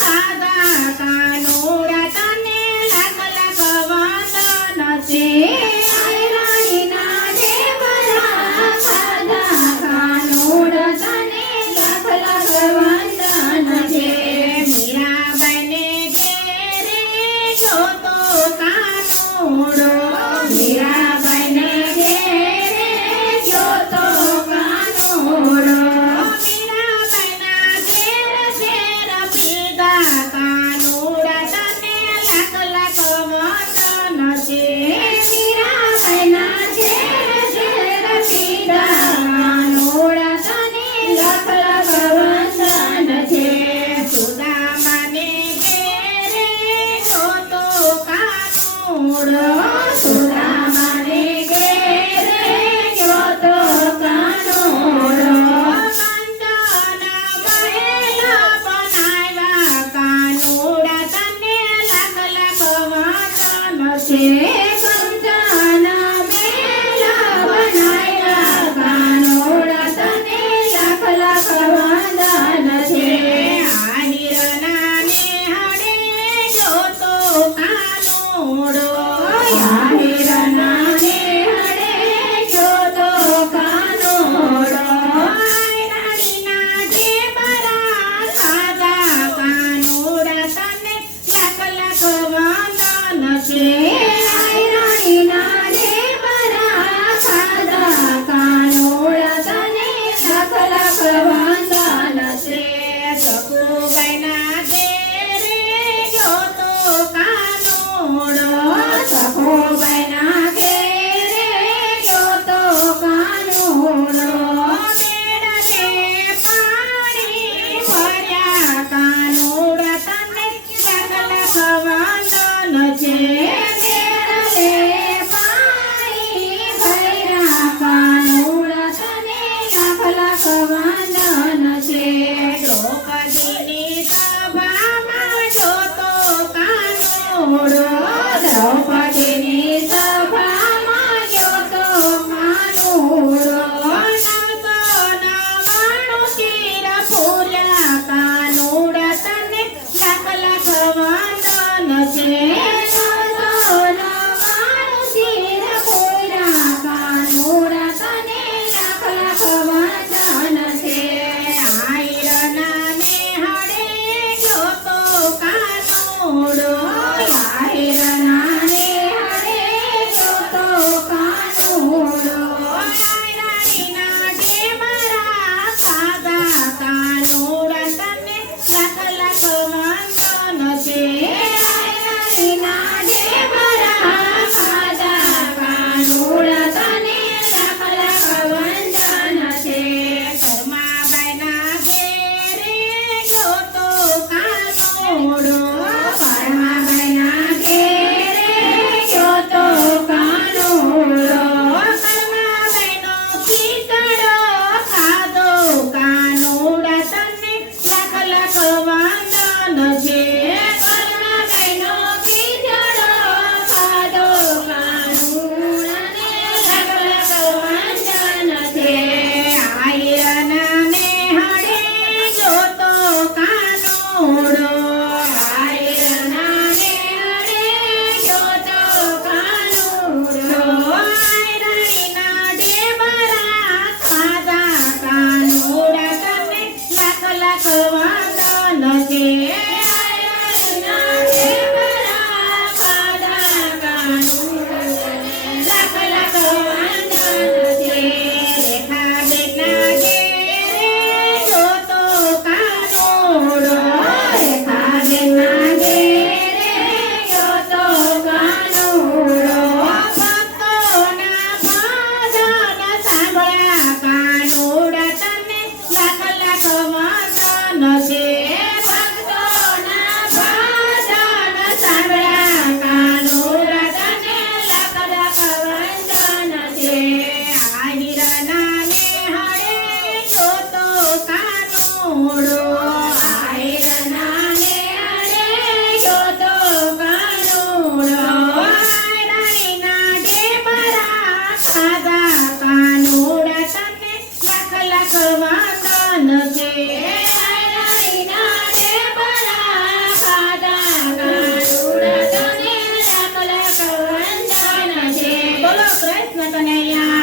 ખાધા કાનુડા તને લાખ લાખ વંદન છે. રાણીના ઢેબરા ખાધા કાનુડા તને લાખ લાખ વંદન છે. મીરાબાઈને ઘેરે ગયો તો કાનુડો, મીરાબાઈને ઘેરે ગયો તો કાનુડો. મીરાબાઈના ઘેર શેર પીધા કાનુડા તને લાખ લાખ વંદન છે. મીરાબાઈના ઘેર શેર પીધા કાનુડા તને લાખ લાખ વંદન છે. સુદામાને ઘેરે ગયો તો કાનુડો, સુદામાને ઘેરે ગયો તો કાનુડો. કંચના મહેલ બનાવ્યા કાનુડા તને લાખ લાખ વંદન છે. કંચના મહેલ બનાવ્યા કાનુડા તને લાખ લાખ વંદન છે. આહિરના નેહડે ગયો તો કાનુડો, આહિરના નેહડે ગયો તો કાનુડો. રાણીના ઢેબરા ખાધા કાનુડા તને લાખ લાખ વંદન છે. રાણીના ઢેબરા ખાધા કાનુડા તને લાખ લાખ વંદન છે. સખુબાઈના ઘેરે ગયો તો કાનુડો, સખુબાઈના ઘેરે ગયો તો કાનુડો. બેડલે પાણી ભર્યા કાનુડા તને લાખ લાખ વંદન છે. બેડલે પાણી ભર્યા કાનુડા તને લાખ લાખ વંદન છે. દ્રૌપદીની સભામાં જોતો કાનુડો, દ્રૌપદીની સભામાં જોતો કાનુડો. 999 શિર ફૂલ્યા કાનુડા તને લાખ લાખ વંદન છે. 999 શિર ફૂલ્યા કાનુડા તને લાખ લાખ વંદન છે. આહિરના નેહડે ગયો તો કાનુડો, આહિરના નેહડે ગયો તો કાનુડો. રાણીના ઢેબરા ખાધા કાનુડા તને લાખ લાખ વંદન છે. રાણીના ઢેબરા ખાધા કાનુડા તને લાખ લાખ વંદન છે. પરમાબાઈના ઘેરે ગયો તો કાનુડો, પરમાબાઈના ઘેરે ગયો તો કાનુડો. પરમાબાઈનો ખીચડો ખાધો કાનુડા તને લાખ લાખ વંદન છે. પરમાબાઈનો ખીચડો ખાધો કાનુડાને લાખ લાખ વંદન છે. આહિરના નેહડે ગયો તો કાનુડો, આહિરના નેહડે ગયો તો કાનુડો. રાણીના ઢેબરા ખાધા કાનુડા તને લાખ લાખ વંદન છે. બોલો કૃષ્ણ કનૈયા